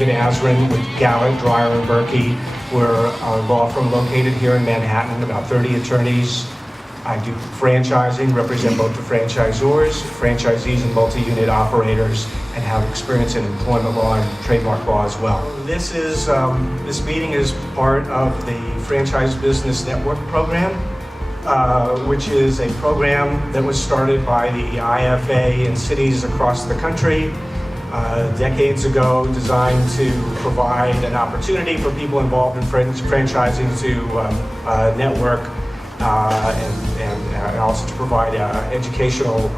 David Azrin with Gallant, Dreyer and Berkey. We're a law firm located here in Manhattan, about 30 attorneys. I do franchising, represent both the franchisors, franchisees, and multi-unit operators, and have experience in employment law and trademark law as well. This meeting is part of the Franchise Business Network program, which is a program that was started by the IFA in cities across the country decades ago, designed to provide an opportunity for people involved in franchising to network and also to provide educational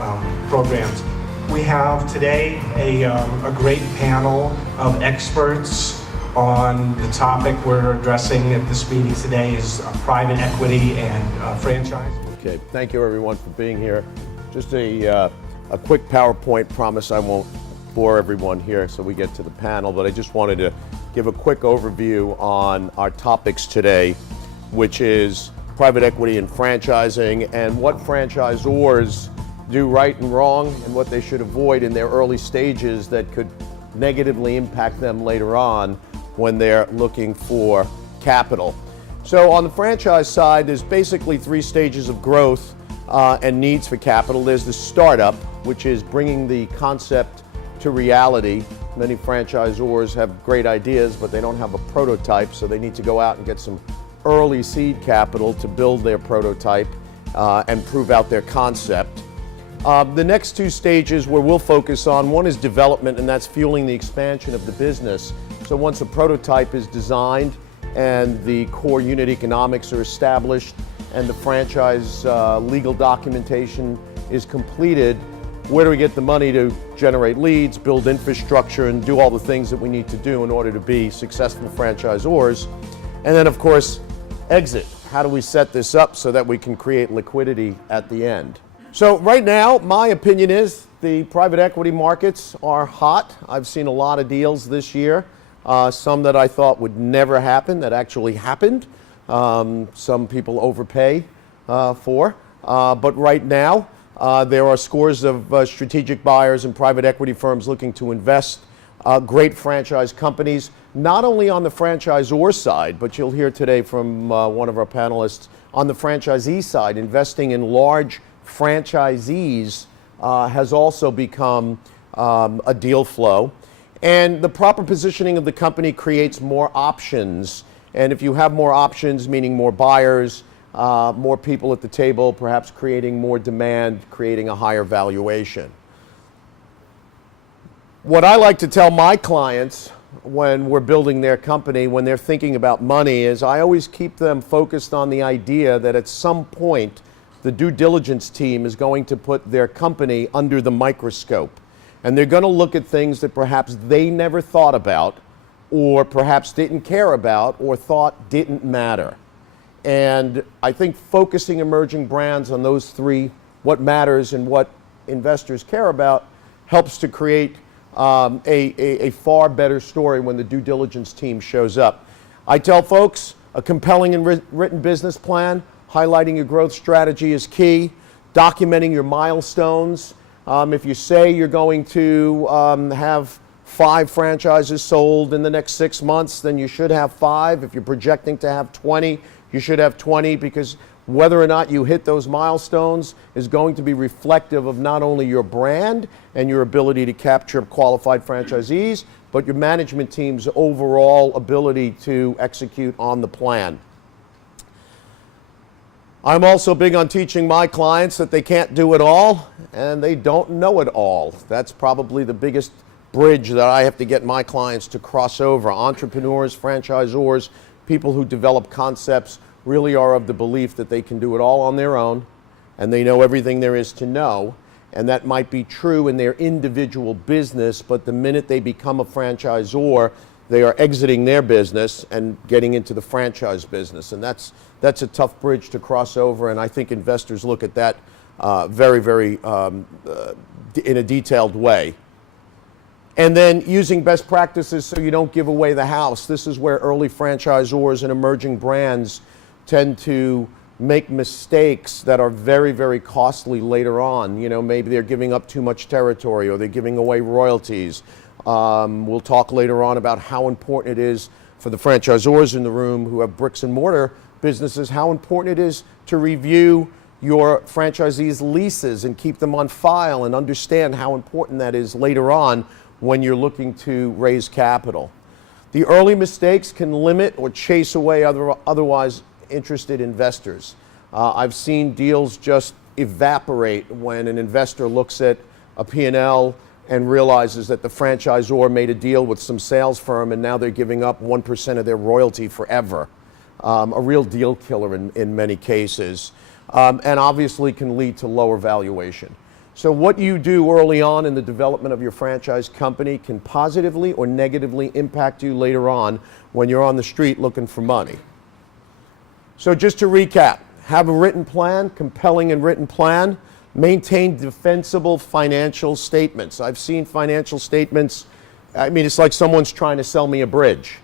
programs. We have today a great panel of experts on the topic we're addressing at this meeting today is private equity and franchise. Okay, thank you everyone for being here. Just a quick PowerPoint, promise I won't bore everyone here so we get to the panel, but I just wanted to give a quick overview on our topics today, which is private equity and franchising and what franchisors do right and wrong and what they should avoid in their early stages that could negatively impact them later on when they're looking for capital. So on the franchise side, there's basically three stages of growth and needs for capital. There's the startup, which is bringing the concept to reality. Many franchisors have great ideas, but they don't have a prototype, so they need to go out and get some early seed capital to build their prototype and prove out their concept. The next two stages where we'll focus on, one is development, and that's fueling the expansion of the business. So once a prototype is designed and the core unit economics are established and the franchise legal documentation is completed, where do we get the money to generate leads, build infrastructure, and do all the things that we need to do in order to be successful franchisors? And then, of course, exit. How do we set this up so that we can create liquidity at the end? So right now, my opinion is the private equity markets are hot. I've seen a lot of deals this year, some that I thought would never happen that actually happened. Some people overpay for. But right now, there are scores of strategic buyers and private equity firms looking to invest. Great franchise companies, not only on the franchisor side, but you'll hear today from one of our panelists on the franchisee side. Investing in large franchisees has also become a deal flow. And the proper positioning of the company creates more options. And if you have more options, meaning more buyers, more people at the table, perhaps creating more demand, creating a higher valuation. What I like to tell my clients when we're building their company, when they're thinking about money, is I always keep them focused on the idea that at some point the due diligence team is going to put their company under the microscope. And they're going to look at things that perhaps they never thought about, or perhaps didn't care about, or thought didn't matter. And I think focusing emerging brands on those three, what matters and what investors care about, helps to create a far better story when the due diligence team shows up. I tell folks a compelling and written business plan, highlighting your growth strategy is key, documenting your milestones. If you say you're going to have 5 franchises sold in the next 6 months, then you should have 5. If you're projecting to have 20, you should have 20, because whether or not you hit those milestones is going to be reflective of not only your brand and your ability to capture qualified franchisees, but your management team's overall ability to execute on the plan. I'm also big on teaching my clients that they can't do it all and they don't know it all. That's probably the biggest bridge that I have to get my clients to cross over. Entrepreneurs, franchisors, people who develop concepts really are of the belief that they can do it all on their own and they know everything there is to know. And that might be true in their individual business, but the minute they become a franchisor, they are exiting their business and getting into the franchise business. And that's a tough bridge to cross over, and I think investors look at that very in a detailed way. And then using best practices so you don't give away the house. This is where early franchisors and emerging brands tend to make mistakes that are very costly later on. You know, maybe they're giving up too much territory, or they're giving away royalties. We'll talk later on about how important it is for the franchisors in the room who have bricks and mortar businesses, how important it is to review your franchisees' leases and keep them on file and understand how important that is later on when you're looking to raise capital. The early mistakes can limit or chase away otherwise interested investors. I've seen deals just evaporate when an investor looks at a P&L and realizes that the franchisor made a deal with some sales firm and now they're giving up 1% of their royalty forever. A real deal killer in many cases, and obviously can lead to lower valuation. So what you do early on in the development of your franchise company can positively or negatively impact you later on when you're on the street looking for money. So just to recap, have a written plan, compelling and written plan, maintain defensible financial statements. I've seen financial statements, I mean, it's like someone's trying to sell me a bridge.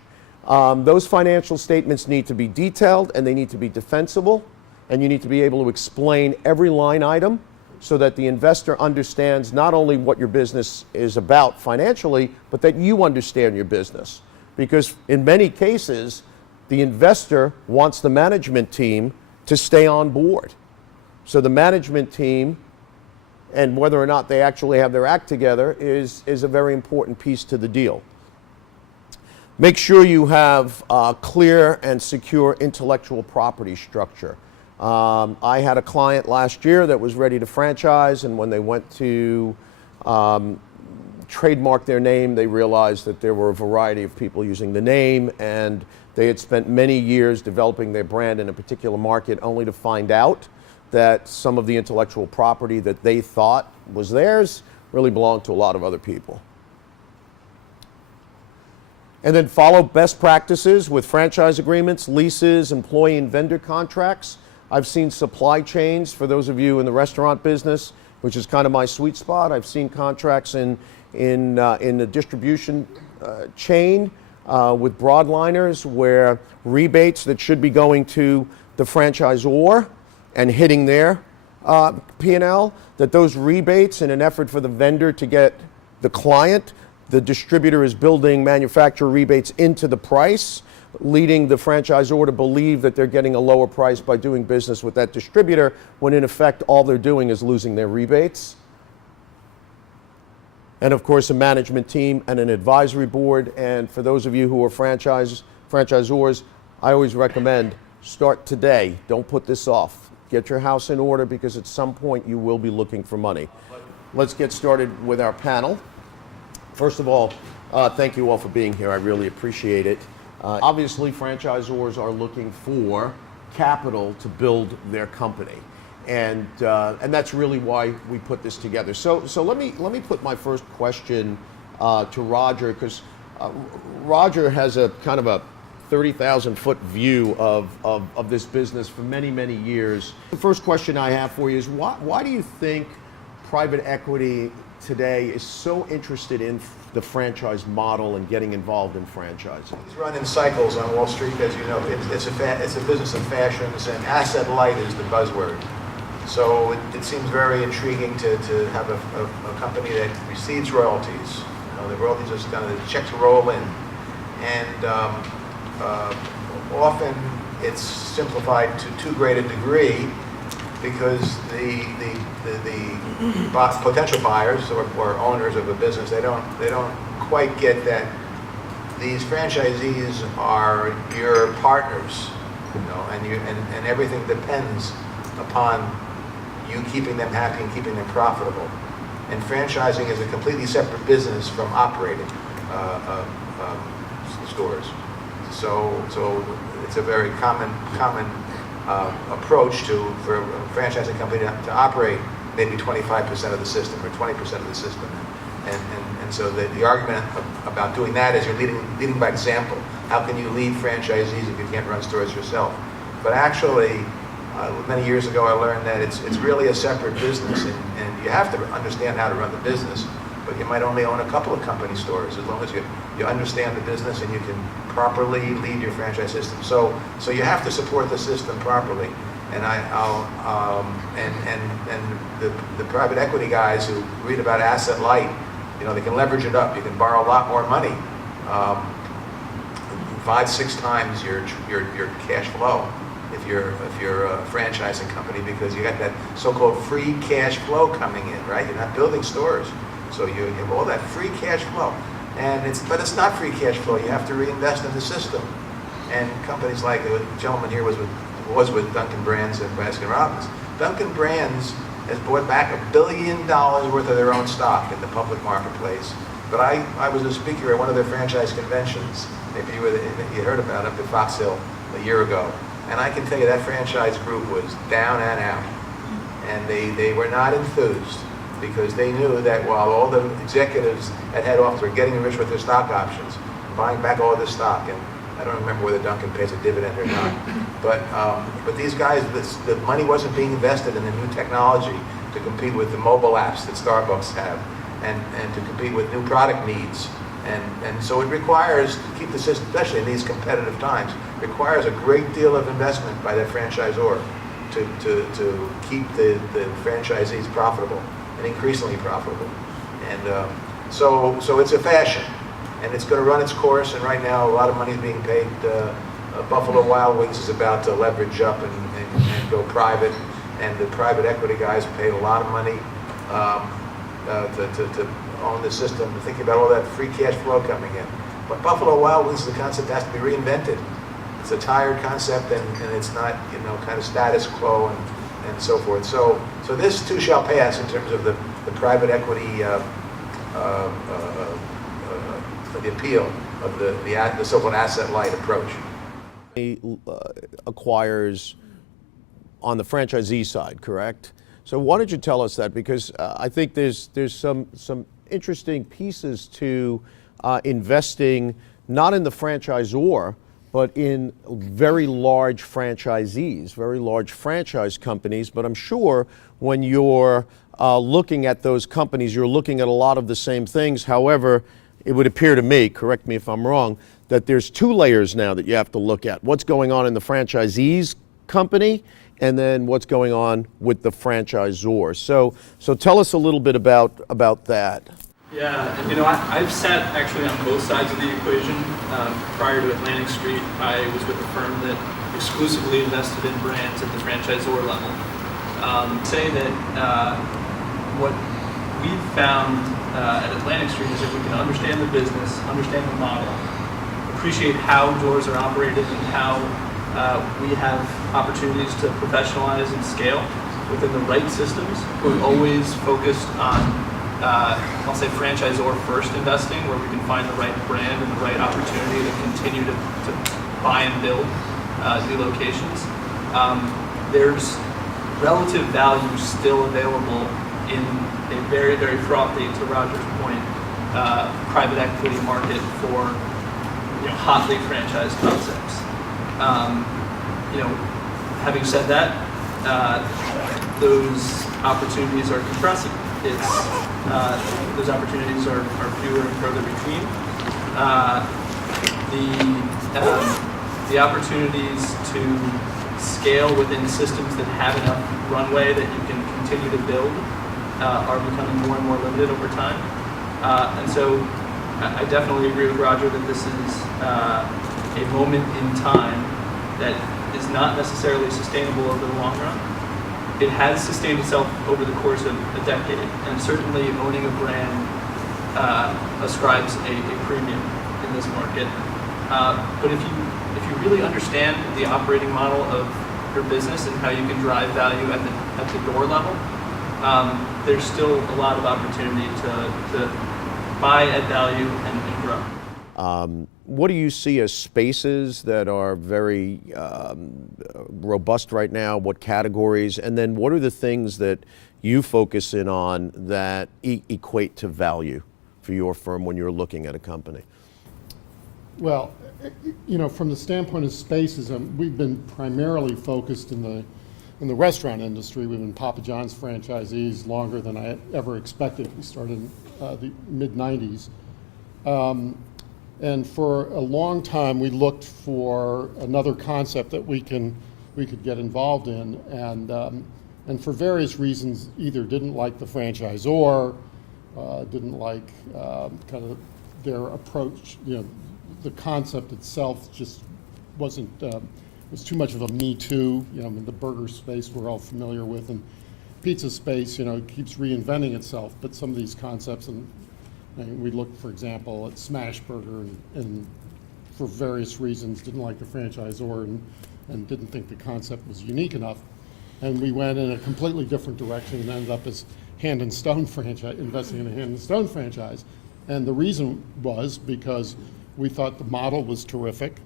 Those financial statements need to be detailed and they need to be defensible, and you need to be able to explain every line item so that the investor understands not only what your business is about financially, but that you understand your business. Because in many cases, the investor wants the management team to stay on board. So the management team, and whether or not they actually have their act together, is a very important piece to the deal. Make sure you have a clear and secure intellectual property structure. I had a client last year that was ready to franchise, and when they went to trademark their name, they realized that there were a variety of people using the name, and they had spent many years developing their brand in a particular market only to find out that some of the intellectual property that they thought was theirs really belonged to a lot of other people. And then follow best practices with franchise agreements, leases, employee and vendor contracts. I've seen supply chains, for those of you in the restaurant business, which is kind of my sweet spot. I've seen contracts in the distribution chain with broadliners where rebates that should be going to the franchisor and hitting their P&L, that those rebates, in an effort for the vendor to get the client, the distributor is building manufacturer rebates into the price, leading the franchisor to believe that they're getting a lower price by doing business with that distributor, when in effect all they're doing is losing their rebates. And of course, a management team and an advisory board. And for those of you who are franchisors, I always recommend start today. Don't put this off. Get your house in order, because at some point you will be looking for money. Let's get started with our panel. First of all, thank you all for being here. I really appreciate it. Obviously, franchisors are looking for capital to build their company, and that's really why we put this together. So let me put my first question to Roger, because Roger has a kind of a 30,000-foot view of this business for many, many years. The first question I have for you is why do you think private equity today is so interested in the franchise model and getting involved in franchising? It's run in cycles on Wall Street, as you know. It's a business of fashions, and asset light is the buzzword. So it seems very intriguing to have a company that receives royalties. You know, the royalties are just kind of the checks roll in, and often it's simplified to too great a degree, because the potential buyers or owners of a business, they don't quite get that these franchisees are your partners, you know, and everything depends upon you keeping them happy and keeping them profitable. And franchising is a completely separate business from operating stores. So it's a very common approach for a franchising company to operate maybe 25% of the system or 20% of the system. And so the argument about doing that is you're leading by example. How can you lead franchisees if you can't run stores yourself? But actually, many years ago I learned that it's really a separate business, and you have to understand how to run the business, but you might only own a couple of company stores as long as you understand the business and you can properly lead your franchise system. So you have to support the system properly. And the private equity guys who read about asset light, They can leverage it up. You can borrow a lot more money, 5-6 times your cash flow if you're a franchising company, because you got that so-called free cash flow coming in, right? You're not building stores, so you have all that free cash flow, but it's not free cash flow. You have to reinvest in the system, and companies like the gentleman here was with Dunkin' Brands and Baskin Robbins. Dunkin' Brands has bought back $1 billion worth of their own stock in the public marketplace. But I was a speaker at one of their franchise conventions. Maybe you heard about it at Fox Hill a year ago. And I can tell you that franchise group was down and out. And they were not enthused, because they knew that while all the executives at head office were getting rich with their stock options, buying back all of this stock, and I don't remember whether Dunkin' pays a dividend or not, but these guys, the money wasn't being invested in the new technology to compete with the mobile apps that Starbucks have, and to compete with new product needs. And so it requires, to keep the system, especially in these competitive times, requires a great deal of investment by that franchisor to keep the franchisees profitable and increasingly profitable. And so it's a fashion, and it's going to run its course. And right now, a lot of money is being paid. Buffalo Wild Wings is about to leverage up and go private, and the private equity guys paid a lot of money to own the system, thinking about all that free cash flow coming in. But Buffalo Wild Wings, the concept has to be reinvented. It's a tired concept, and it's not, kind of status quo and so forth. So this too shall pass in terms of the private equity, the appeal of the so-called asset-light approach. Acquires on the franchisee side, correct? So why don't you tell us that? Because I think there's some interesting pieces to investing not in the franchisor, but in very large franchisees, very large franchise companies. But I'm sure when you're looking at those companies, you're looking at a lot of the same things. However, it would appear to me, correct me if I'm wrong, that there's 2 layers now that you have to look at. What's going on in the franchisee's company, and then what's going on with the franchisor. So tell us a little bit about that. Yeah, and I've sat actually on both sides of the equation. Prior to Atlantic Street, I was with a firm that exclusively invested in brands at the franchisor level. Say that what we've found at Atlantic Street is if we can understand the business, understand the model, appreciate how doors are operated and how we have opportunities to professionalize and scale within the right systems. We're always focused on, I'll say, franchisor first investing, where we can find the right brand and the right opportunity to continue to buy and build new locations. There's relative value still available in a very, very frothy, to Roger's point, private equity market for hotly franchised concepts. Having said that, those opportunities are compressing. Those opportunities are fewer and further between. The opportunities to scale within systems that have enough runway that you can continue to build are becoming more and more limited over time. And so I definitely agree with Roger that this is a moment in time that is not necessarily sustainable over the long run. It has sustained itself over the course of a decade, and certainly owning a brand ascribes a premium in this market. But if you really understand the operating model of your business and how you can drive value at the door level, there's still a lot of opportunity to buy at value and grow. What do you see as spaces that are very robust right now? What categories? And then what are the things that you focus in on that equate to value for your firm when you're looking at a company? Well, from the standpoint of spaces, we've been primarily focused in the restaurant industry. We've been Papa John's franchisees longer than I ever expected. We started in the mid-90s. And for a long time, we looked for another concept that we could get involved in, and for various reasons, either didn't like the franchisor, didn't like kind of their approach. The concept itself just wasn't, was too much of a me too. I mean, the burger space we're all familiar with, and pizza space, keeps reinventing itself. But some of these concepts, and we looked, for example, at Smash Burger, and for various reasons didn't like the franchisor and didn't think the concept was unique enough. And we went in a completely different direction and ended up as Hand and Stone franchise, investing in a Hand and Stone franchise. And the reason was because we thought the model was terrific.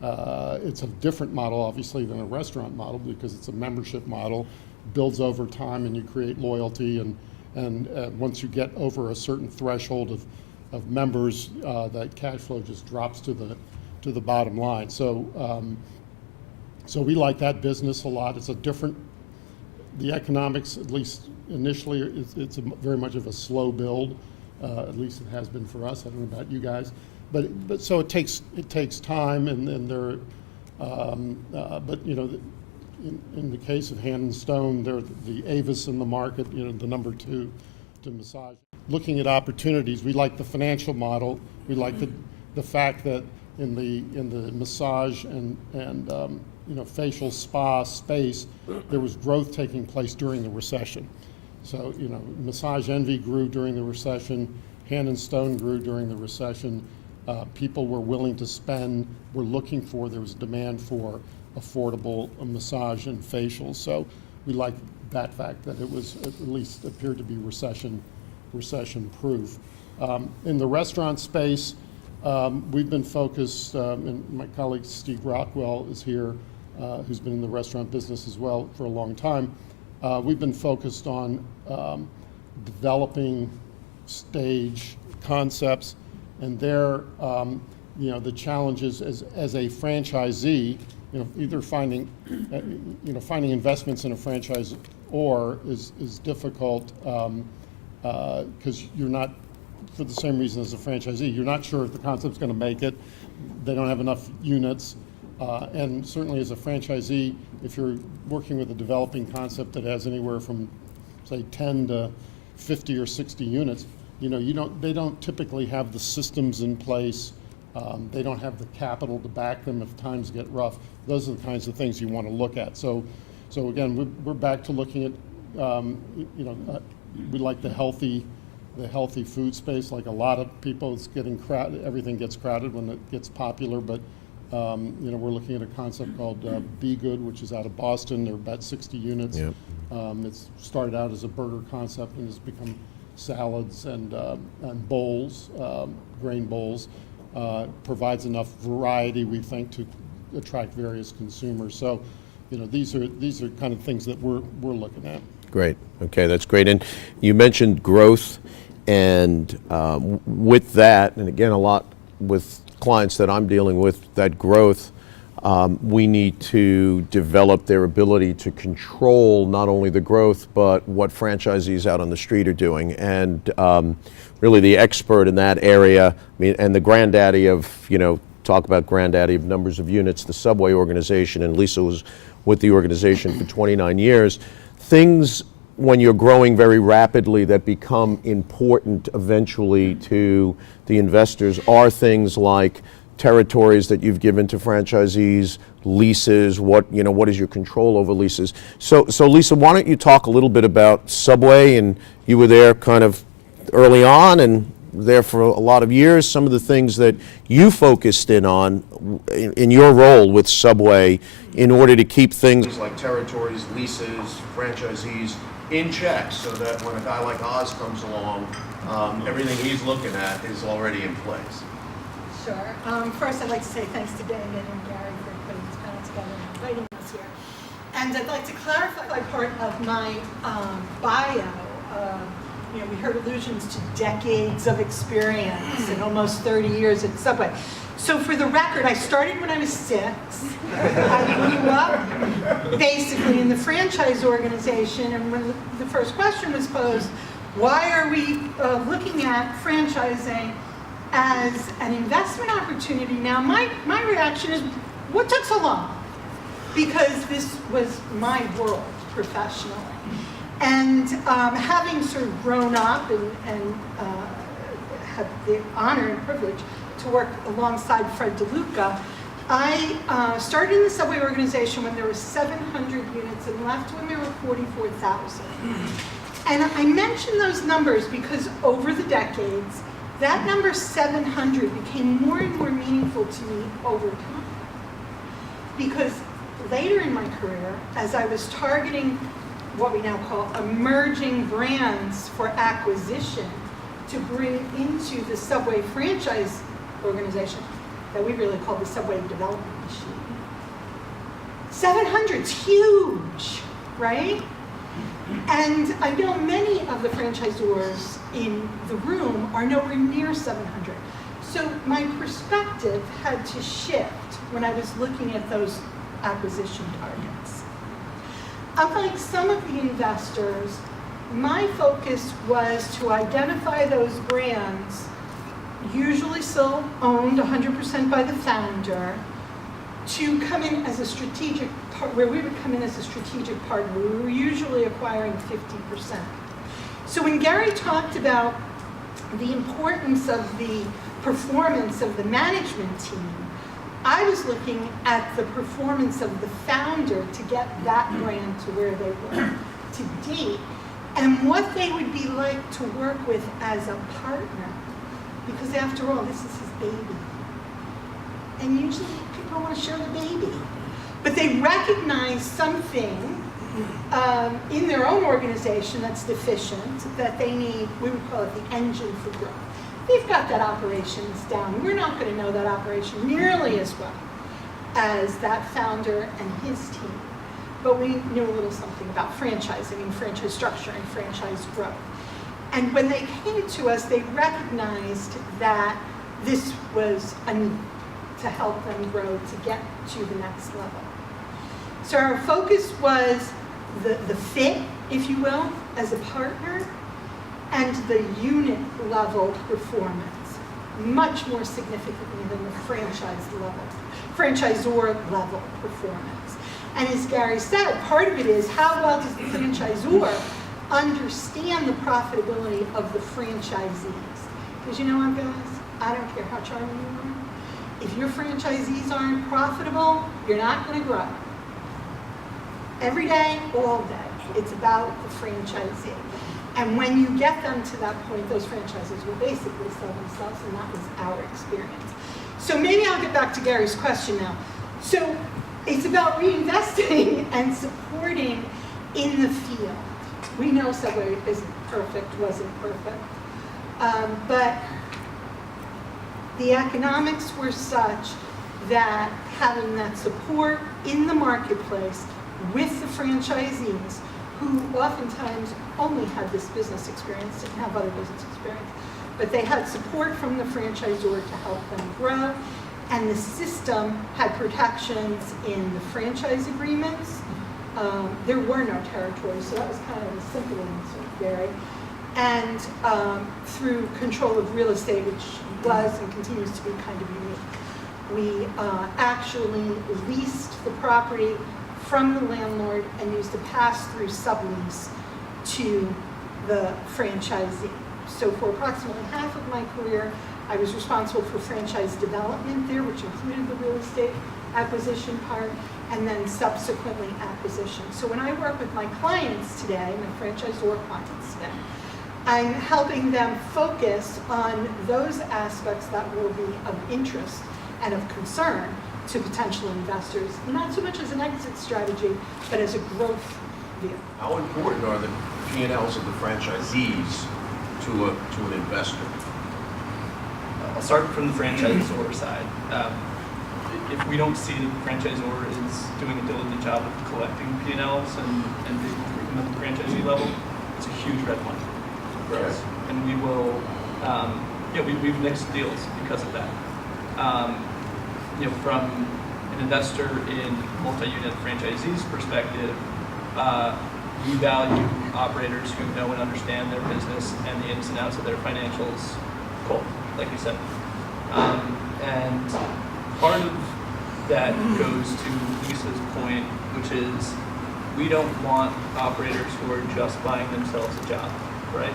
It's a different model, obviously, than a restaurant model because it's a membership model, builds over time, and you create loyalty. And once you get over a certain threshold of members, that cash flow just drops to the bottom line. So we like that business a lot. It's a different, the economics, at least initially, it's very much of a slow build. At least it has been for us. I don't know about you guys, but so it takes time, and there, but in the case of Hand and Stone, they're the Avis in the market, the number 2 to massage. Looking at opportunities, we like the financial model. We like the fact that in the massage and facial spa space, there was growth taking place during the recession. So, Massage Envy grew during the recession, Hand and Stone grew during the recession. People were willing to spend, there was demand for affordable massage and facials. So we like that fact that it was, at least appeared to be recession proof. In the restaurant space, we've been focused, and my colleague Steve Rockwell is here, who's been in the restaurant business as well for a long time. We've been focused on developing stage concepts, and there, the challenges as a franchisee, either finding investments in a franchise is difficult because you're not, for the same reason as a franchisee, you're not sure if the concept's going to make it. They don't have enough units. And certainly as a franchisee, if you're working with a developing concept that has anywhere from, say, 10 to 50 or 60 units, they don't typically have the systems in place. They don't have the capital to back them if times get rough. Those are the kinds of things you want to look at. So again, we're back to looking at, we like the healthy food space. Like a lot of people, it's getting crowded. Everything gets crowded when it gets popular, but we're looking at a concept called Be Good, which is out of Boston. There are about 60 units. Yep. It's started out as a burger concept and has become salads and bowls, grain bowls. Provides enough variety, we think, to attract various consumers. So, these are kind of things that we're looking at. Great. Okay, that's great. And you mentioned growth, and with that, and again, a lot with clients that I'm dealing with, that growth, we need to develop their ability to control not only the growth, but what franchisees out on the street are doing. And really the expert in that area, and the granddaddy of, talk about granddaddy of numbers of units, the Subway organization, and Lisa was with the organization for 29 years. Things, when you're growing very rapidly, that become important eventually to the investors are things like territories that you've given to franchisees, leases, what is your control over leases. So Lisa, why don't you talk a little bit about Subway, and you were there kind of early on and there for a lot of years, some of the things that you focused in on in your role with Subway in order to keep things like territories, leases, franchisees in check, so that when a guy like Oz comes along, everything he's looking at is already in place. Sure. First, I'd like to say thanks to David and Gary for putting this panel together and inviting us here. And I'd like to clarify part of my bio. We heard allusions to decades of experience and almost 30 years at Subway. So for the record, I started when I was 6. I grew up basically in the franchise organization, and when the first question was posed, why are we looking at franchising as an investment opportunity? Now, my reaction is, what took so long? Because this was my world professionally. And having sort of grown up and had the honor and privilege to work alongside Fred DeLuca, I started in the subway organization when there were 700 units and left when there were 44,000. And I mention those numbers because over the decades, that number 700 became more and more meaningful to me over time. Because later in my career, as I was targeting what we now call emerging brands for acquisition to bring into the Subway franchise organization that we really call the Subway development machine. 700's huge, right? And I know many of the franchisors in the room are nowhere near 700. So my perspective had to shift when I was looking at those acquisition targets. Unlike some of the investors, my focus was to identify those brands, usually still owned 100% by the founder, to come in as a strategic part, where we would come in as a strategic partner. We were usually acquiring 50%. So when Gary talked about the importance of the performance of the management team, I was looking at the performance of the founder to get that brand to where they were to date, and what they would be like to work with as a partner. Because after all, this is his baby. And usually people want to share the baby. But they recognize something in their own organization that's deficient, that they need, we would call it the engine for growth. They've got that operations down. We're not going to know that operation nearly as well as that founder and his team. But we knew a little something about franchising and franchise structure and franchise growth. And when they came to us, they recognized that this was a need to help them grow to get to the next level. So our focus was the fit, if you will, as a partner, and the unit level performance, much more significantly than the franchisor level performance. And as Gary said, part of it is how well does the franchisor understand the profitability of the franchisees? Because you know what, guys? I don't care how charming you are. If your franchisees aren't profitable, you're not going to grow. Every day, all day, it's about the franchisee. And when you get them to that point, those franchises will basically sell themselves, and that was our experience. So maybe I'll get back to Gary's question now. So it's about reinvesting and supporting in the field. We know Subway isn't perfect, wasn't perfect, but the economics were such that having that support in the marketplace with the franchisees, who oftentimes only had this business experience, didn't have other business experience, but they had support from the franchisor to help them grow, and the system had protections in the franchise agreements. There were no territories, so that was kind of a simple answer, Gary. And through control of real estate, which was and continues to be kind of unique. We actually leased the property from the landlord and used a pass-through sublease to the franchisee. So for approximately half of my career, I was responsible for franchise development there, which included the real estate acquisition part, and then subsequently acquisition. So when I work with my clients today, my franchisor clients today, I'm helping them focus on those aspects that will be of interest and of concern to potential investors, not so much as an exit strategy, but as a growth view. How important are the P&Ls of the franchisees to an investor? I'll start from the franchisor side. If we don't see that the franchisor is doing a diligent job of collecting P&Ls and improving at the franchisee level, it's a huge red flag for us. And we will, we've nixed deals because of that. From an investor in multi-unit franchisees perspective, we value operators who know and understand their business and the ins and outs of their financials cold, like you said. And part of that goes to Lisa's point, which is we don't want operators who are just buying themselves a job, right?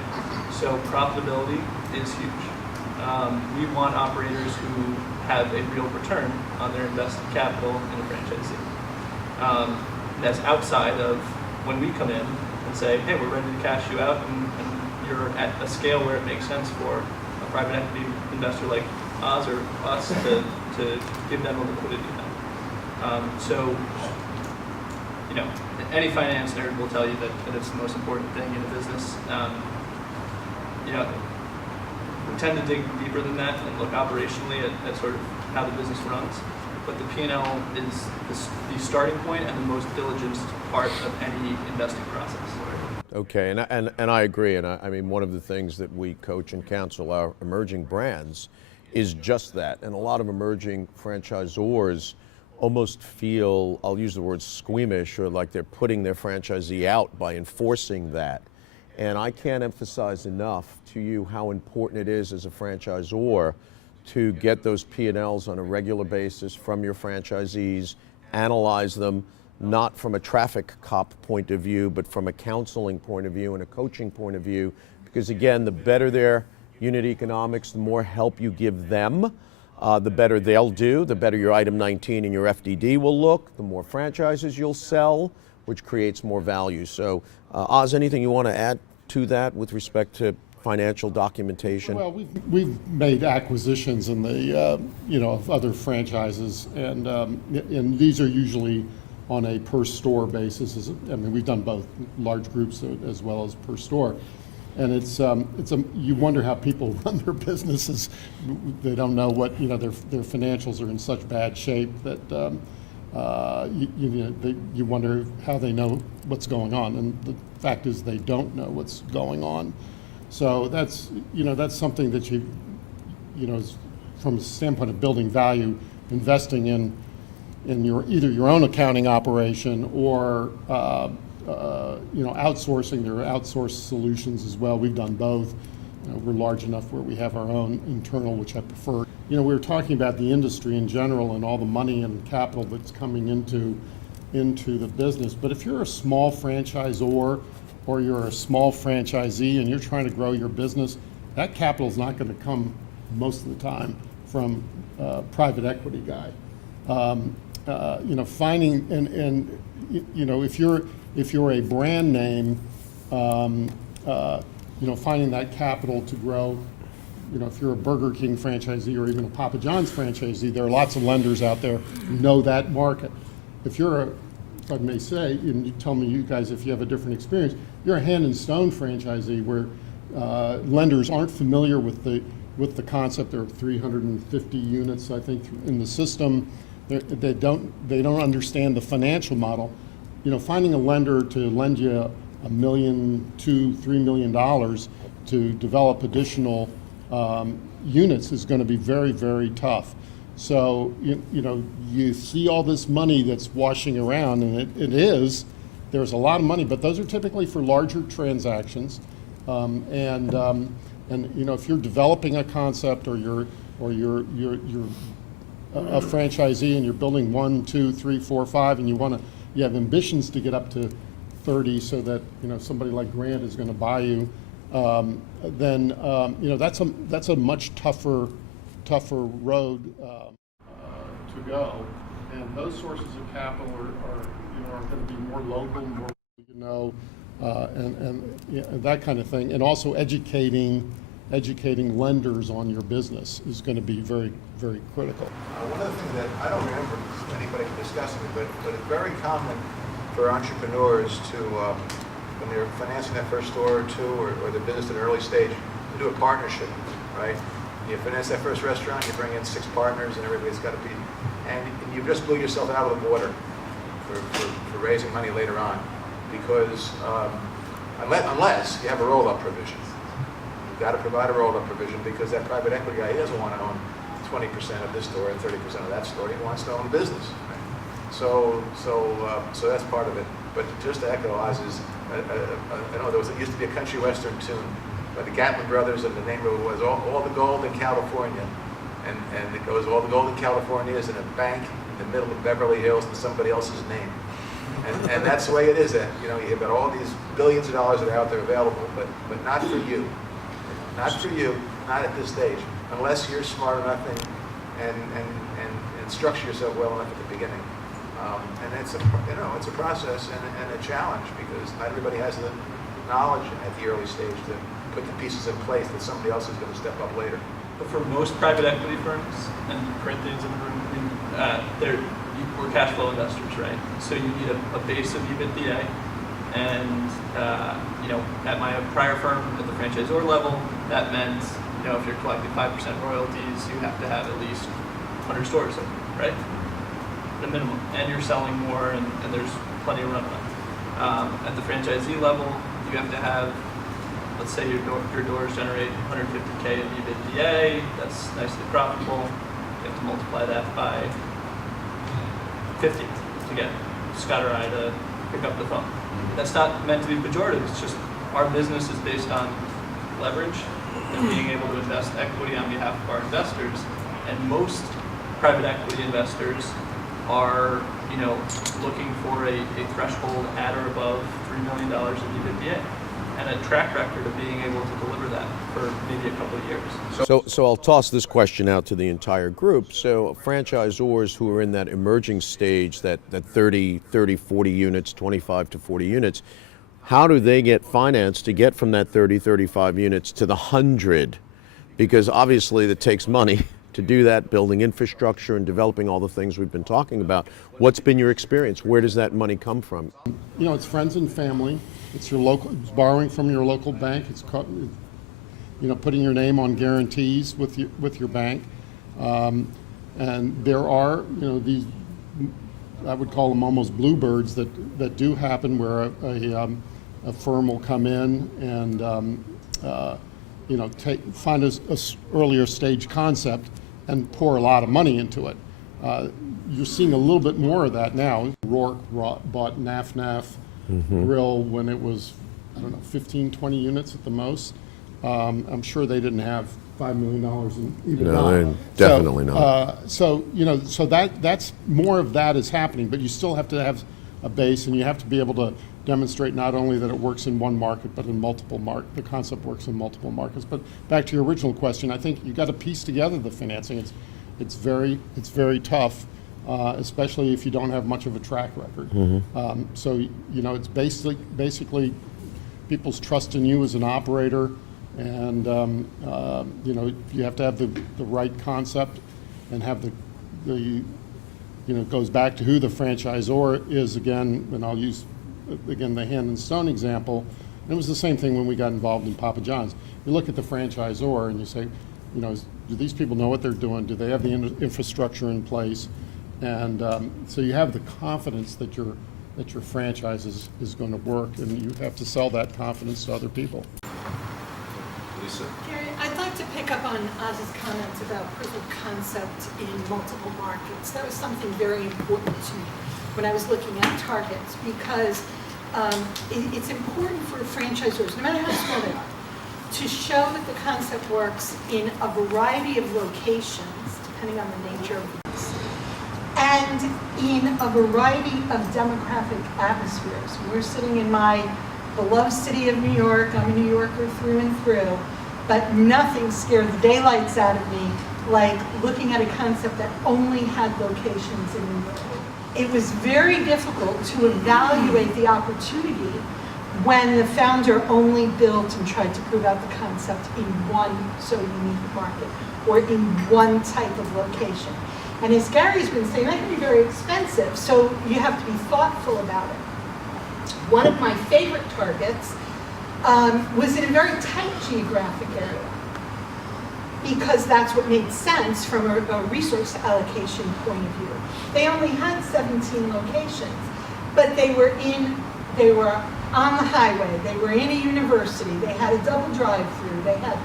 So profitability is huge. We want operators who have a real return on their invested capital in a franchisee. That's outside of when we come in and say, hey, we're ready to cash you out, and you're at a scale where it makes sense for a private equity investor like Oz or us to give them a liquidity event. So, you know, any finance nerd will tell you that it's the most important thing in a business. You know, we tend to dig deeper than that and look operationally at sort of how the business runs. But the P&L is the starting point and the most diligent part of any investing process. Okay, and I agree. And I mean, one of the things that we coach and counsel our emerging brands is just that. And a lot of emerging franchisors almost feel, I'll use the word squeamish, or like they're putting their franchisee out by enforcing that. And I can't emphasize enough to you how important it is as a franchisor to get those P&Ls on a regular basis from your franchisees, analyze them, not from a traffic cop point of view, but from a counseling point of view and a coaching point of view. Because again, the better their unit economics, the more help you give them, the better they'll do, the better your item 19 and your FDD will look, the more franchises you'll sell, which creates more value. So, Oz, anything you want to add to that with respect to financial documentation? Well, we've made acquisitions in the of other franchises, and these are usually on a per store basis. I mean, we've done both large groups as well as per store, and you wonder how people run their businesses. They don't know what their financials are in such bad shape that you wonder how they know what's going on, and the fact is they don't know what's going on. So that's something that from a standpoint of building value, investing in either your own accounting operation or outsourcing. There are outsourced solutions as well. We've done both. We're large enough where we have our own internal, which I prefer. We were talking about the industry in general and all the money and capital that's coming into the business. But if you're a small franchisor or you're a small franchisee and you're trying to grow your business, that capital is not going to come most of the time from a private equity guy. Finding if you're a brand name, finding that capital to grow. If you're a Burger King franchisee or even a Papa John's franchisee, there are lots of lenders out there who know that market. If I may say, and you tell me, you guys, if you have a different experience, you're a Hand and Stone franchisee where lenders aren't familiar with the concept. There are 350 units, I think, in the system. They don't understand the financial model. Finding a lender to lend you $1 million, $2, $3 million to develop additional units is going to be very, very tough. So you see all this money that's washing around, and there's a lot of money, but those are typically for larger transactions. And if you're developing a concept or you're a franchisee and you're building 1, 2, 3, 4, 5, and you have ambitions to get up to 30, so that somebody like Grant is going to buy you, then that's a much tougher road to go. And those sources of capital are going to be more local, more and that kind of thing. And also educating lenders on your business is going to be very, very critical. One of the things that I don't remember anybody discussing it, but it's very common for entrepreneurs to, when they're financing that first store or two, or the business at an early stage, to do a partnership, right? You finance that first restaurant, you bring in 6 partners, and everybody's got to be, and you just blew yourself out of the water for raising money later on, because unless you have a roll-up provision. You've got to provide a roll-up provision, because that private equity guy, he doesn't want to own 20% of this store and 30% of that store. He wants to own business. Right? So that's part of it. But just to echo Oz's, I know there used to be a country western tune by the Gatlin brothers, and the name of it was all the gold in California. And it goes, all the gold in California is in a bank in the middle of Beverly Hills in somebody else's name. And that's the way it is. You've got all these billions of dollars that are out there available, but not for you. Not for you, not at this stage, unless you're smart enough and structure yourself well enough at the beginning. And it's a process and a challenge, because not everybody has the knowledge at the early stage to put the pieces in place that somebody else is going to step up later. But for most private equity firms, and Corinthians in the room, we're cash flow investors, right? So you need a base of EBITDA, and at my prior firm, at the franchisor level, that meant if you're collecting 5% royalties, you have to have at least 100 stores open, right? The minimum, and you're selling more, and there's plenty of runway. At the franchisee level, you have to have, let's say your doors generate 150K in EBITDA, that's nicely profitable. You have to multiply that by 50 to get Scott or I to pick up the phone. That's not meant to be pejorative, it's just our business is based on leverage and being able to invest equity on behalf of our investors. And most private equity investors are looking for a threshold at or above $3 million in EBITDA, and a track record of being able to deliver that for maybe a couple of years. So I'll toss this question out to the entire group. So franchisors who are in that emerging stage, that 30, 40 units, 25 to 40 units, how do they get financed to get from that 30, 35 units to the 100? Because obviously it takes money to do that, building infrastructure and developing all the things we've been talking about. What's been your experience? Where does that money come from? It's friends and family. It's it's borrowing from your local bank. It's putting your name on guarantees with your bank. And there are these, I would call them almost bluebirds that do happen, where a firm will come in and find a earlier stage concept and pour a lot of money into it. You're seeing a little bit more of that now. Rourke bought Naf Grill when it was, 15, 20 units at the most. I'm sure they didn't have $5 million in EBITDA. No, definitely not. So that's more of that is happening, but you still have to have a base, and you have to be able to demonstrate not only that it works in one market, but in multiple markets. The concept works in multiple markets. But back to your original question, I think you've got to piece together the financing. It's very tough, especially if you don't have much of a track record. It's basically people's trust in you as an operator, and you have to have the right concept and have it goes back to who the franchisor is again, and I'll use again the Hand and Stone example. And it was the same thing when we got involved in Papa John's. You look at the franchisor and you say, do these people know what they're doing? Do they have the infrastructure in place? And so you have the confidence that your franchise is going to work, and you have to sell that confidence to other people. Lisa? Gary, I'd like to pick up on Oz's comments about proof of concept in multiple markets. That was something very important to me when I was looking at targets, because it's important for franchisors, no matter how small they are, to show that the concept works in a variety of locations, depending on the nature of the business, and in a variety of demographic atmospheres. We're sitting in my beloved city of New York. I'm a New Yorker through and through, but nothing scared the daylights out of me like looking at a concept that only had locations in New York. It was very difficult to evaluate the opportunity when the founder only built and tried to prove out the concept in one so unique market or in one type of location. And as Gary's been saying, that can be very expensive, so you have to be thoughtful about it. One of my favorite targets was in a very tight geographic area, because that's what made sense from a resource allocation point of view. They only had 17 locations, but they were on the highway, they were in a university, they had a double drive-through, they had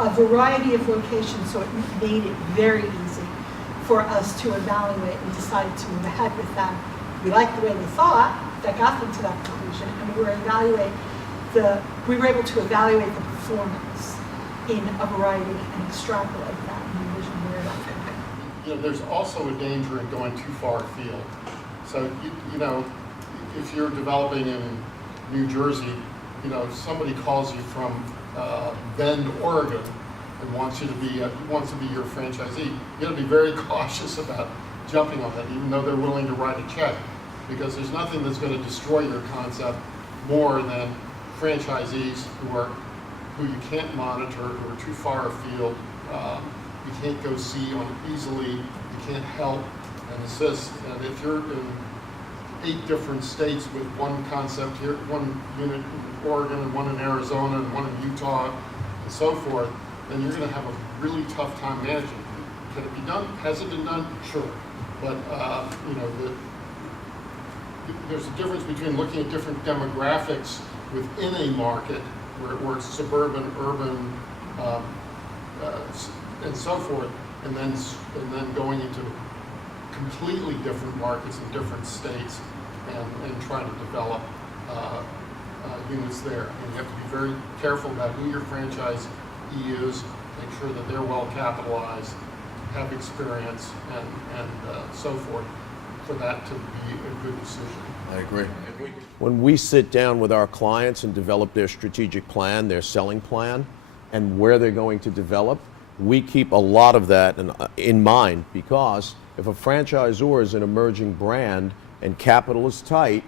a variety of locations, so it made it very easy for us to evaluate and decide to move ahead with them. We liked the way they thought, that got them to that conclusion, and we were able to evaluate the performance in a variety and extrapolate that and envision where that could be. There's also a danger in going too far afield. So if you're developing in New Jersey, you know, somebody calls you from Bend, Oregon, and wants to be your franchisee, you got to be very cautious about jumping on that, even though they're willing to write a check, because there's nothing that's going to destroy your concept more than franchisees who you can't monitor, who are too far afield, you can't go see on easily, you can't help and assist. And if you're in 8 different states with one concept here, one unit in Oregon and one in Arizona and one in Utah and so forth, then you're going to have a really tough time managing. Can it be done? Has it been done? Sure. But you know, there's a difference between looking at different demographics within a market where it's suburban, urban, and so forth, and then going into completely different markets in different states and trying to develop units there. And you have to be very careful about who your franchisee is, make sure that they're well capitalized, have experience, and so forth, for that to be a good decision. I agree. When we sit down with our clients and develop their strategic plan, their selling plan, and where they're going to develop, we keep a lot of that in mind, because if a franchisor is an emerging brand and capital is tight,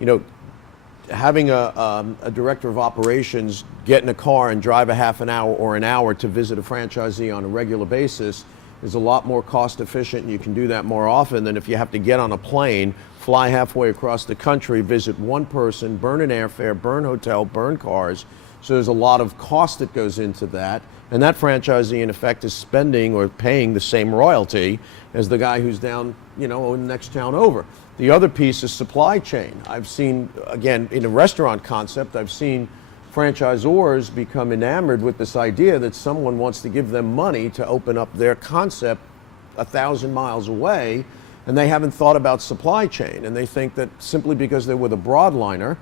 you know, having a director of operations get in a car and drive a half an hour or an hour to visit a franchisee on a regular basis is a lot more cost efficient, and you can do that more often than if you have to get on a plane, fly halfway across the country, visit one person, burn an airfare, burn hotel, burn cars. So there's a lot of cost that goes into that. And that franchisee, in effect, is spending or paying the same royalty as the guy who's down, you know, in the next town over. The other piece is supply chain. I've seen, again, in a restaurant concept, I've seen franchisors become enamored with this idea that someone wants to give them money to open up their concept 1,000 miles away, and they haven't thought about supply chain. And they think that simply because they're with a broadliner,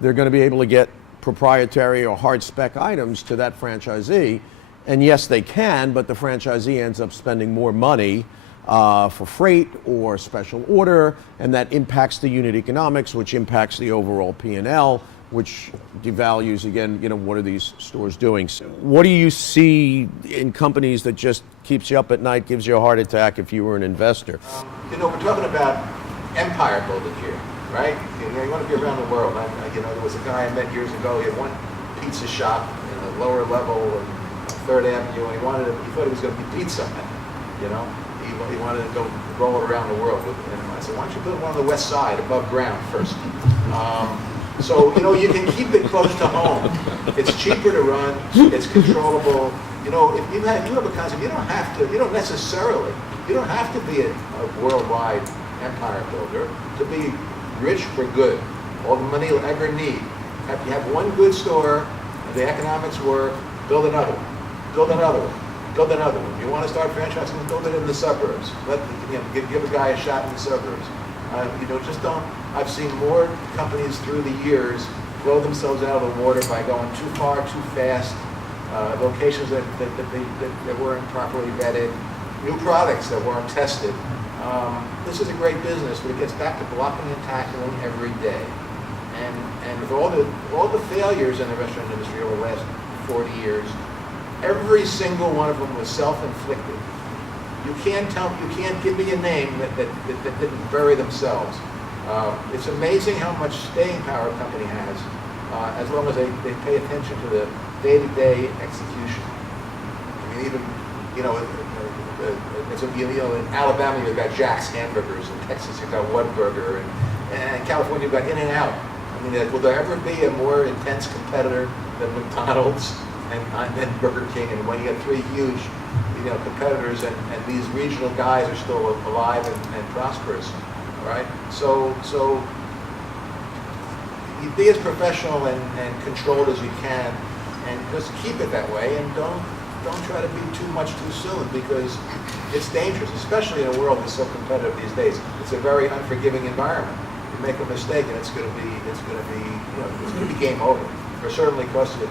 they're going to be able to get proprietary or hard spec items to that franchisee. And yes, they can, but the franchisee ends up spending more money for freight or special order, and that impacts the unit economics, which impacts the overall P&L, which devalues, again, you know, what are these stores doing? So what do you see in companies that just keeps you up at night, gives you a heart attack if you were an investor? You know, we're talking about empire building here, right? You know, you want to be around the world. You know, there was a guy I met years ago. He had one pizza shop in a lower level on 3rd Avenue, and he thought he was going to be pizza man. You know, he wanted to go roll it around the world with it. And I said, why don't you build one on the west side, above ground first? So, you know, you can keep it close to home. It's cheaper to run. It's controllable. You know, if you have a concept, you don't have to be a worldwide empire builder to be rich for good. All the money you'll ever need. You have one good store, the economics work, build another one. Build another one. Build another one. You want to start franchising, build it in the suburbs. Give a guy a shot in the suburbs. You know, just don't. I've seen more companies through the years blow themselves out of the water by going too far, too fast. Locations that weren't properly vetted, new products that weren't tested. This is a great business, but it gets back to blocking and tackling every day. And with all the failures in the restaurant industry over the last 40 years, every single one of them was self-inflicted. You can't give me a name that didn't bury themselves. It's amazing how much staying power a company has, as long as they pay attention to the day-to-day execution. I mean, even, you know, in Alabama you've got Jack's Hamburgers, in Texas you've got Whataburger, and in California you've got In-N-Out. I mean, will there ever be a more intense competitor than McDonald's and Burger King? And when you get 3 huge, you know, competitors, and these regional guys are still alive and prosperous, all right? So you be as professional and controlled as you can, and just keep it that way, and don't try to be too much too soon, because it's dangerous, especially in a world that's so competitive these days. It's a very unforgiving environment. You make a mistake, and it's going to be game over. Or certainly cost you.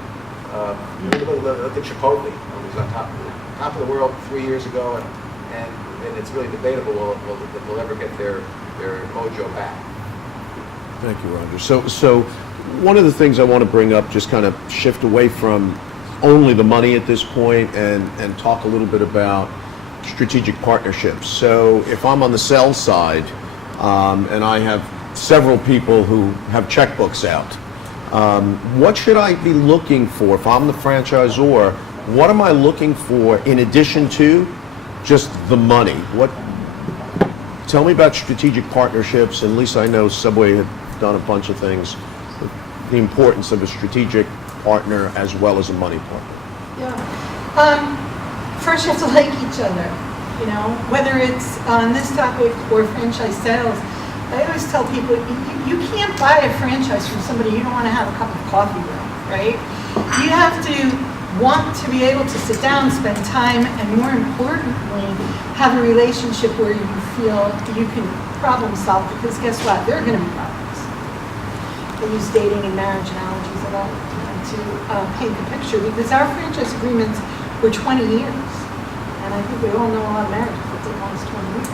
Look at Chipotle. It was on top of the world 3 years ago, and it's really debatable if they'll ever get their mojo back. Thank you, Roger. So one of the things I want to bring up, just kind of shift away from only the money at this point and talk a little bit about strategic partnerships. So if I'm on the sales side and I have several people who have checkbooks out, what should I be looking for if I'm the franchisor? What am I looking for in addition to just the money? Tell me about strategic partnerships, and Lisa, I know Subway had done a bunch of things. The importance of a strategic partner as well as a money partner. Yeah. First, you have to like each other. You know, whether it's on this topic or franchise sales, I always tell people you can't buy a franchise from somebody you don't want to have a cup of coffee with, right? You have to want to be able to sit down, spend time, and more importantly, have a relationship where you feel you can problem solve, because guess what? There are going to be problems. I use dating and marriage analogies a lot to paint the picture, because our franchise agreements were 20 years. And I think we all know a lot of marriages that take almost 20 years.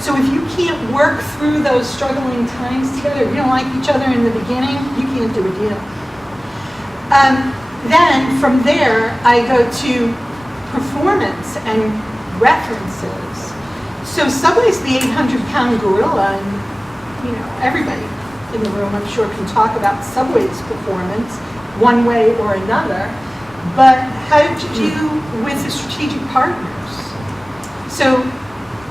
So if you can't work through those struggling times together, if you don't like each other in the beginning, you can't do a deal. Then from there, I go to performance and references. So Subway's the 800-pound gorilla, and you know, everybody in the room, I'm sure, can talk about Subway's performance one way or another. But how to do with the strategic partners? So,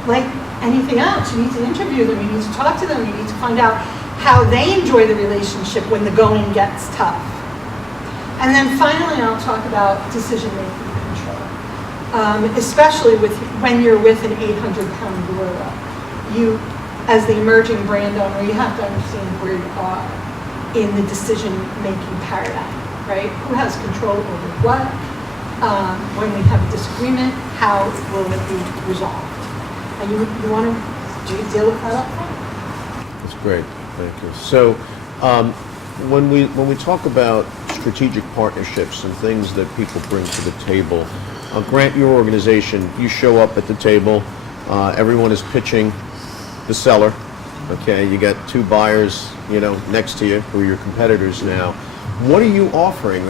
like anything else, you need to interview them, you need to talk to them, you need to find out how they enjoy the relationship when the going gets tough. And then finally, I'll talk about decision-making control, especially when you're with an 800-pound gorilla. You, as the emerging brand owner, you have to understand where you are in the decision-making paradigm, right? Who has control over what? When we have a disagreement, how will it be resolved? And you want to deal with that up front. That's great, thank you. So when we talk about strategic partnerships and things that people bring to the table, Grant, your organization, you show up at the table, everyone is pitching the seller, okay? You got two buyers, you know, next to you who are your competitors now. What are you offering?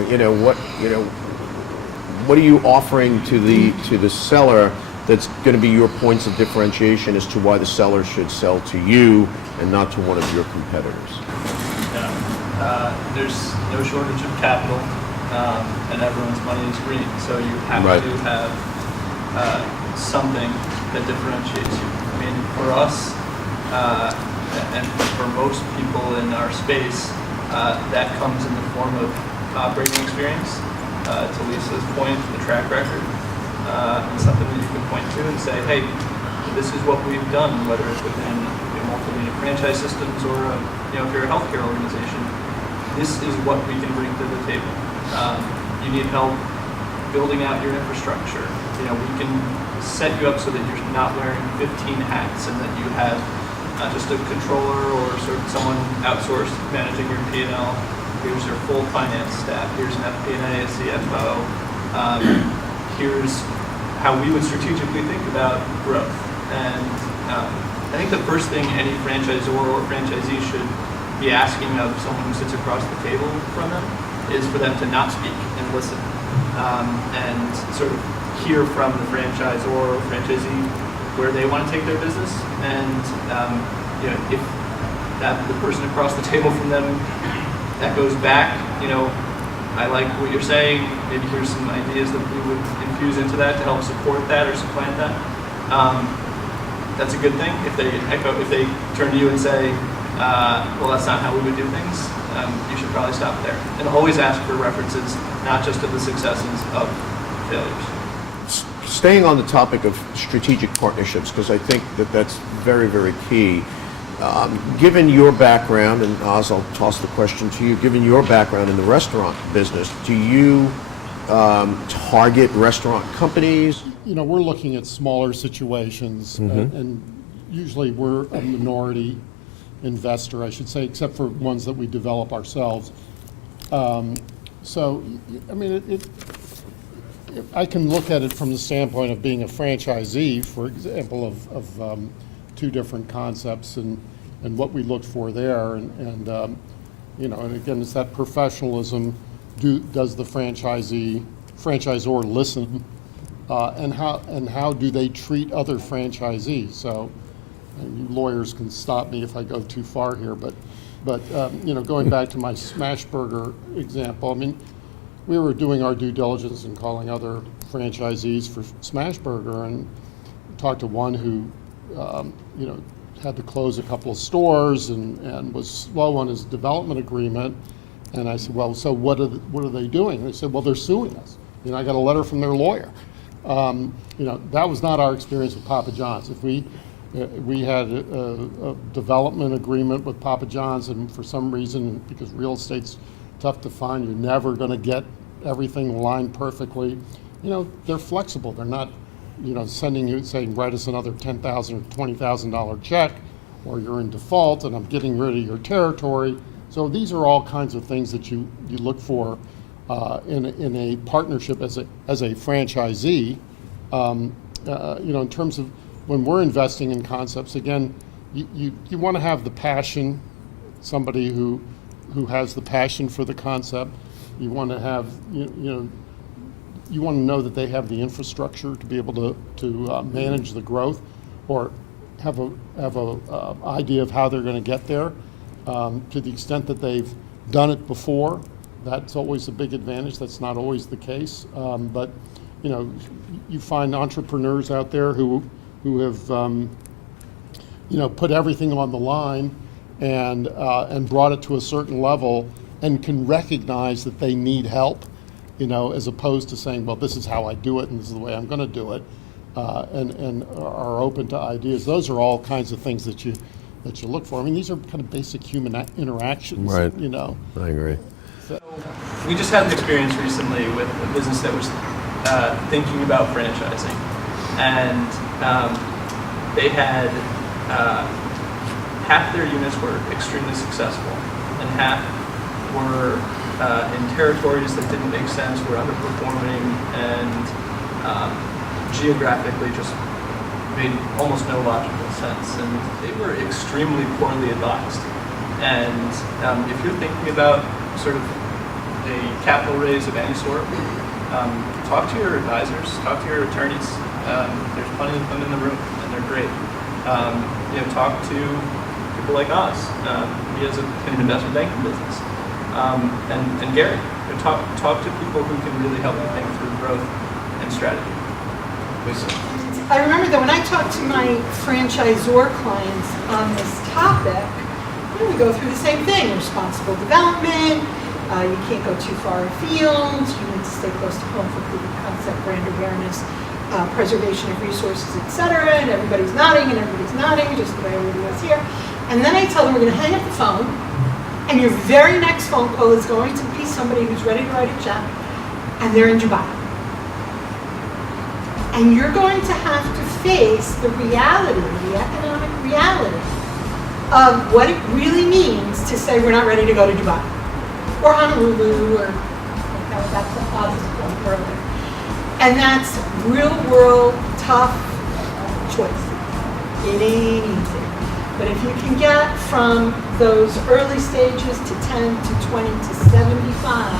What are you offering to the seller that's going to be your points of differentiation as to why the seller should sell to you and not to one of your competitors? There's no shortage of capital, and everyone's money is green. So you have Right. to have something that differentiates you. I mean, for us, and for most people in our space, that comes in the form of operating experience. To Lisa's point, the track record, and something that you can point to and say, hey, this is what we've done, whether it's within multi-unit franchise systems or if you're a healthcare organization, this is what we can bring to the table. You need help building out your infrastructure. We can set you up so that you're not wearing 15 hats and that you have just a controller or sort of someone outsourced managing your P&L. Here's your full finance staff. Here's an FP&A, a CFO. Here's how we would strategically think about growth. And I think the first thing any franchisor or franchisee should be asking of someone who sits across the table from them is for them to not speak and listen, and sort of hear from the franchisor or franchisee where they want to take their business. And if the person across the table from them echoes back, I like what you're saying, maybe here's some ideas that we would infuse into that to help support that or supplant that. That's a good thing. If they turn to you and say, well, that's not how we would do things, you should probably stop there. And always ask for references, not just of the successes, of failures. Staying on the topic of strategic partnerships, because I think that's very, very key. Given your background, and Oz, I'll toss the question to you, given your background in the restaurant business, do you target restaurant companies? We're looking at smaller situations, and usually we're a minority investor, I should say, except for ones that we develop ourselves. I can look at it from the standpoint of being a franchisee, for example, of two different concepts, and and what we looked for there, and and again, it's that professionalism. Does the franchisor listen, and how do they treat other franchisees? So, and you lawyers can stop me if I go too far here, but going back to my Smashburger example, I mean, we were doing our due diligence and calling other franchisees for Smashburger, and talked to one who, had to close a couple of stores and was slow on his development agreement. And I said, well, so what are they doing? And they said, well, they're suing us. I got a letter from their lawyer. That was not our experience with Papa John's. If we had a development agreement with Papa John's, and for some reason, because real estate's tough to find, you're never going to get everything lined perfectly. They're flexible. They're not, sending you saying, write us another $10,000 or $20,000 check, or you're in default and I'm getting rid of your territory. So these are all kinds of things that you look for in a partnership as a franchisee. In terms of when we're investing in concepts, again, you want to have the passion, somebody who has the passion for the concept. You want to have you want to know that they have the infrastructure to be able to manage the growth, or have a idea of how they're going to get there. To the extent that they've done it before, that's always a big advantage. That's not always the case, but you find entrepreneurs out there who have put everything on the line and brought it to a certain level, and can recognize that they need help, as opposed to saying, well, this is how I do it and this is the way I'm going to do it, and are open to ideas. Those are all kinds of things that you look for. I mean, these are kind of basic human interactions. Right. I agree. So, We just had an experience recently with a business that was thinking about franchising, and they had half their units were extremely successful, and half were in territories that didn't make sense, were underperforming, and geographically just made almost no logical sense, and they were extremely poorly advised. And if you're thinking about sort of a capital raise of any sort, talk to your advisors, talk to your attorneys. There's plenty of them in the room, and they're great. Talk to people like us. He has an investment banking business, and Gary. Talk to people who can really help you think through growth and strategy. Lisa. I remember that when I talk to my franchisor clients on this topic, we go through the same thing: responsible development. You can't go too far afield. You need to stay close to home for proof of concept, brand awareness, preservation of resources, etc. And everybody's nodding, just the way everybody was here. And then I tell them we're going to hang up the phone, and your very next phone call is going to be somebody who's ready to write a check, and they're in Dubai. And you're going to have to face the reality, the economic reality, of what it really means to say we're not ready to go to Dubai, or Honolulu, or that's the positive one earlier. And that's real world, tough choice. It ain't easy. But if you can get from those early stages to 10 to 20 to 75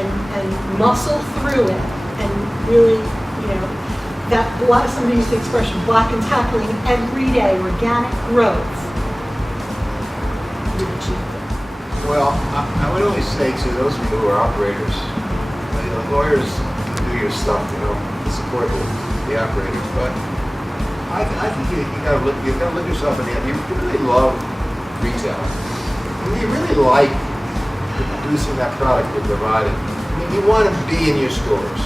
and muscle through it and really, somebody used the expression, block and tackling every day, organic growth, you achieve it. Well, I would only say to those of you who are operators, lawyers do your stuff, to support the operators, but I think you gotta look yourself in the eye. You really love retail. You really like producing that product you're providing. You want to be in your stores.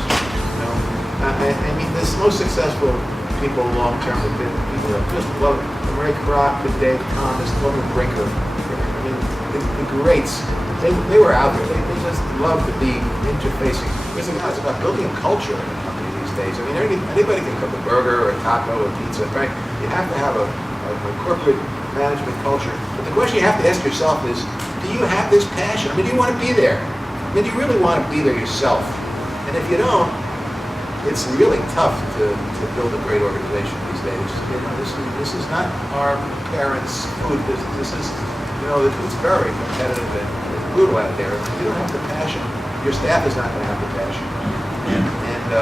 The most successful people long term have been people that just love it. Ray Kroc, Dave Thomas, Norman Brinker. The greats. They were out there. They just love to be interfacing. It's about building a culture in a company these days. Anybody can cook a burger or a taco or pizza, right? You have to have a corporate management culture. But the question you have to ask yourself is, do you have this passion? Do you want to be there? Do you really want to be there yourself? And if you don't, it's really tough to build a great organization these stage. You know, this is not our parents' food business. This is, you know, it's very competitive and brutal out there. If you don't have the passion, your staff is not going to have the passion. And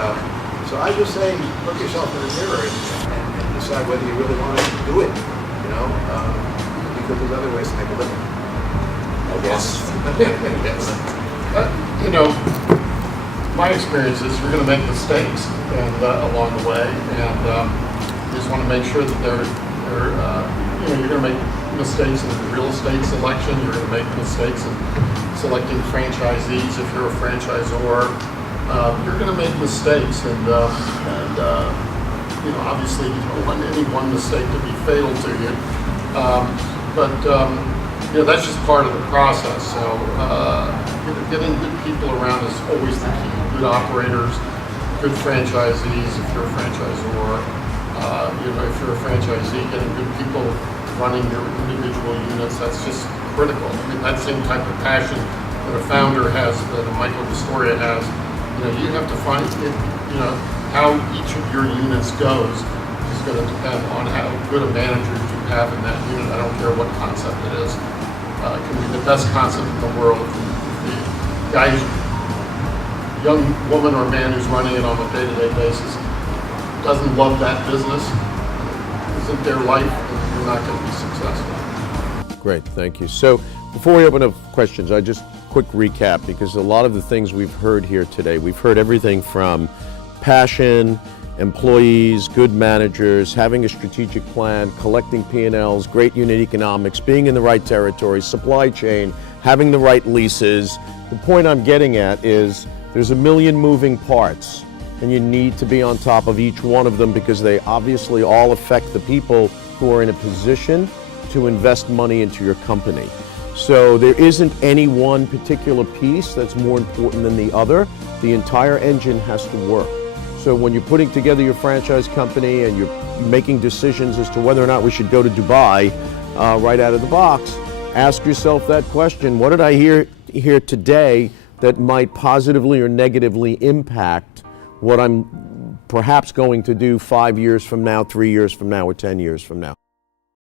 so I just say, look yourself in the mirror and decide whether you really want to do it. You know, because there's other ways to make a living. I guess. Yes. You know, my experience is you're going to make mistakes and along the way, and you just want to make sure that they're you know, you're going to make mistakes in real estate selection. You're going to make mistakes in selecting franchisees if you're a franchisor. You're going to make mistakes, and you know, obviously you don't want any one mistake to be fatal to you. But you know, that's just part of the process. So getting good people around is always the key. Good operators, good franchisees if you're a franchisor. You know, if you're a franchisee, getting good people running your individual units, that's just critical. I mean, that same type of passion that a founder has, that a Michael Pistoria has, you know, you have to find it, you know, how each of your units goes is going to depend on how good a manager you have in that unit. I don't care what concept it is. It can be the best concept in the world. If the guy, young woman or man who's running it on a day-to-day basis doesn't love that business, isn't their life, and you're not going to be successful. Great, thank you. So before we open up questions, I just quick recap, because a lot of the things we've heard here today, we've heard everything from passion, employees, good managers, having a strategic plan, collecting P&Ls, great unit economics, being in the right territory, supply chain, having the right leases. The point I'm getting at is there's a million moving parts, and you need to be on top of each one of them, because they obviously all affect the people who are in a position to invest money into your company. So there isn't any one particular piece that's more important than the other. The entire engine has to work. So when you're putting together your franchise company and you're making decisions as to whether or not we should go to Dubai right out of the box, ask yourself that question: what did I hear today that might positively or negatively impact what I'm perhaps going to do 5 years from now, 3 years from now, or 10 years from now?